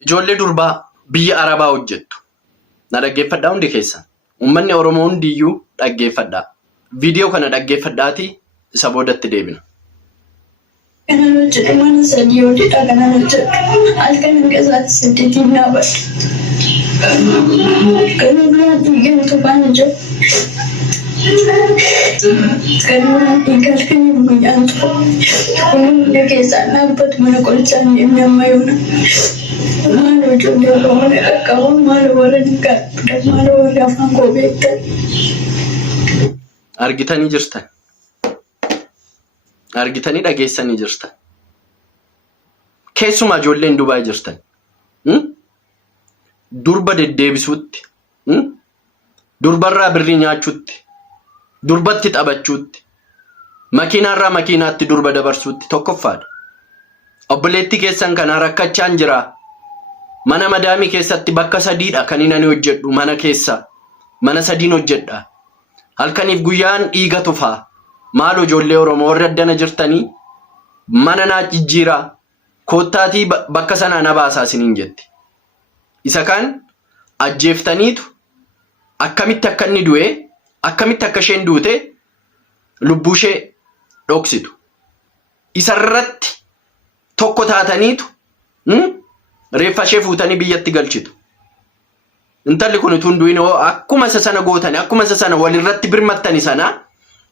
Ijoollee durbaa biyya Arabaa hojjettu. Na dhaggeeffadhaa hundi keessan. Uummanni Oromoo hundiyyuu dhaggeeffadhaa. Viidiyoo kana dhaggeeffadhaatii isa boodatti deebina. Kana hojjetu mana sadii hojjedha kana hojjedhu. Halkan hanga isaatti saddeetiin dhaabadha. Kana biraan dhiigamtu baana jiru. Kana biraan dhiigalkan guyyaan ture. Kun keessaan dhaabbatu mana qorichaan deemnee amma yoona. Maal ijoollee Oromoo qaqqabuun maal warra gaadhuudha maal warra afaan koo beektan. Argitanii jirtan. Argitanii dhageessanii jirtan. Keessumaa ijoolleen Dubaay jirtan. Durba deddeebisuutti. Durbarraa birrii nyaachuutti. Durbatti taphachuutti. Makiinaarraa makiinaatti durba dabarsuutti tokkoffaadha. Obboleettii keessan kana rakkachaan jira. Mana madaamii keessatti bakka sadiidha kan inni hojjedhu mana keessa. Mana sadiin hojjedha. Halkaniif guyyaan dhiiga tufaa. Maal ijoollee Oromoo warra addana jirtanii mana naa jijjiiraa koottaatii bakka sanaa na baasaa isiniin jetti. Isa kaan ajjeeftaniitu akkamitti akka inni du'e akkamitti akka isheen duute lubbuu ishee dhoksitu. Isarratti tokko taataniitu reeffa ishee fuutanii biyyatti galchitu. Intalli kun utuu hin du'in akkuma isa sana gootanii akkuma isa sana walirratti birmattanii sana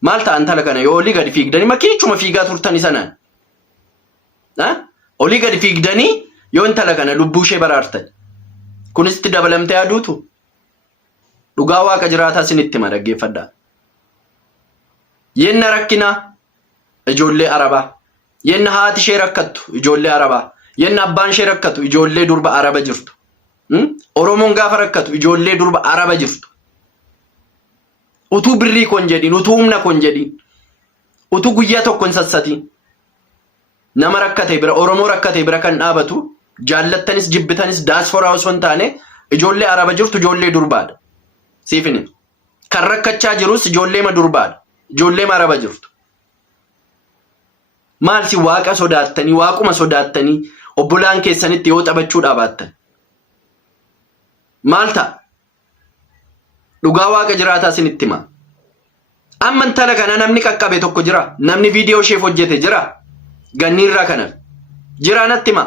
maal ta'an tala kana yoo olii gadi fiigdanii makiichuma fiigaa turtanii sanaan. Olii gadi fiigdanii yoo intala kana lubbuu ishee baraartan. Kunis itti dabalamtee aduutu. Dhugaa waaqa jiraataa isinitti hima dhaggeeffadhaa. Yenna rakkina ijoollee Arabaa. Yenna haati ishee rakkattu ijoollee Arabaa. Yenna abbaan ishee rakkatu ijoollee durba Araba jirtu. Oromoon gaafa rakkatu ijoollee durba Araba jirtu. Utuu birrii kon jedhin, utuu humna kon jedhin, utuu guyyaa tokko hin sassatiin. Nama rakkate bira, Oromoo rakkate bira kan dhaabatu, jaallattanis jibbitanis daasforaa osoo hin taane ijoollee Araba jirtu ijoollee durbaadha. Siifini. Kan rakkachaa jirus ijoollee durbaadha. Ijoollee Araba jirtu. Maal si waaqa sodaattanii, waaquma sodaattanii obbolaan keessanitti yoo taphachuu dhaabattan. Maal ta'a? Dhugaa waaqa jiraataa isinitti hima. Amma intala kana namni qaqqabe tokko jira. Namni viidiyoo ishee hojjete jira. Ganni irraa kana. Jira natti hima.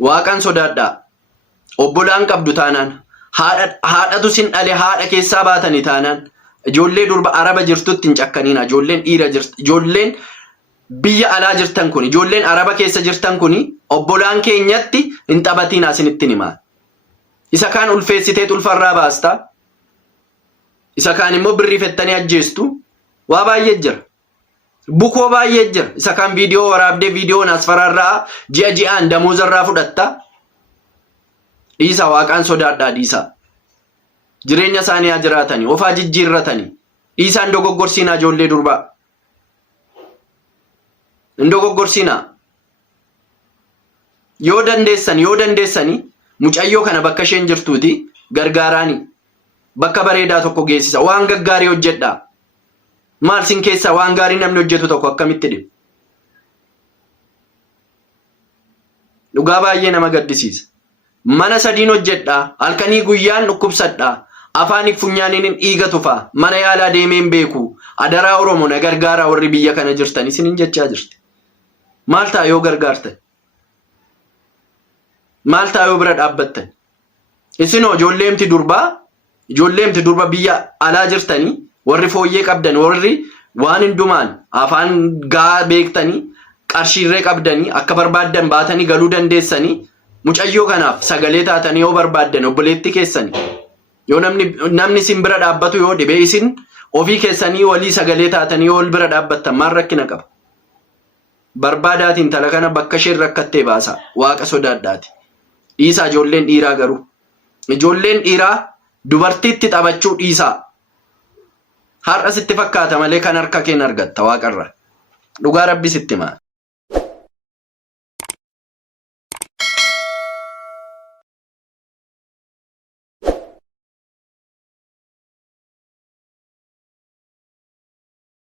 Waaqaan sodaadhaa. Obbolaan qabdu taanaan. Haadhatu sin dhale haadha keessaa baatanii taanaan. Ijoollee durba Araba jirtutti hin cakkaniina. Ijoolleen dhiira jirtu. Ijoolleen biyya alaa jirtan kun. Ijoolleen Araba keessa jirtan kun obbolaan keenyatti hin taphatiin isinitti hima. Isa kaan ulfeessitee ulfarraa baasta. Isa kaan immoo birrii fettanii ajjeestu. Waa baay'ee jira. Bukoo baay'ee jira. Isa kaan viidiyoo waraabdee viidiyoon asfararraa ji'a ji'aan damoozarraa fudhatta. Dhiisa waaqaan sodaadhaa dhiisa. Jireenya isaanii haa jiraatanii. Ofaa jijjiirratanii. Dhiisaan dogoggorsiinaa ijoollee durbaa. Hin dogoggorsiinaa. Yoo dandeessanii mucayyoo kana bakka isheen jirtuuti gargaaraani. Bakka bareedaa tokko geessisa. Waan gaggaarii hojjedhaa. Maal sin keessaa waan gaarii namni hojjetu tokko akkamitti dhibu? Dhugaa baay'ee nama gaddisiisa. Mana sadiin hojjedhaa. Halkanii guyyaan dhukkubsadhaa. Afaaniif funyaaniin dhiiga tufaa. Mana yaalaa deemeen beeku. Adaraa Oromoo na gargaaraa warri biyya kana jirtan isiniin jechaa jirti. Maal ta'a yoo gargaartan? Maal ta'a yoo bira dhaabbattan? Isinoo ijoolleemti durba biyya alaa jirtanii warri fooyyee qabdan warri waan hundumaan afaan gaa beektanii qarshiirree qabdanii akka barbaaddan baatanii galuu dandeessanii mucayyoo kanaaf sagalee taatanii yoo barbaaddan obboleetti keessanii yoo namni isin bira dhaabbatu yoo dhibee isin ofii keessanii walii sagalee taatanii yoo bira dhaabbattan maal rakkina qaba? Barbaadaatiin tala kana bakka isheen rakkattee baasa. Waaqa sodaadhaati. Dhiisaa ijoolleen dhiiraa garuu. Ijoolleen dhiiraa dubartiitti taphachuu dhiisaa. Har'a sitti fakkaata malee kan harka keen argatta waaqarra. Dhugaa Rabbi sitti hima.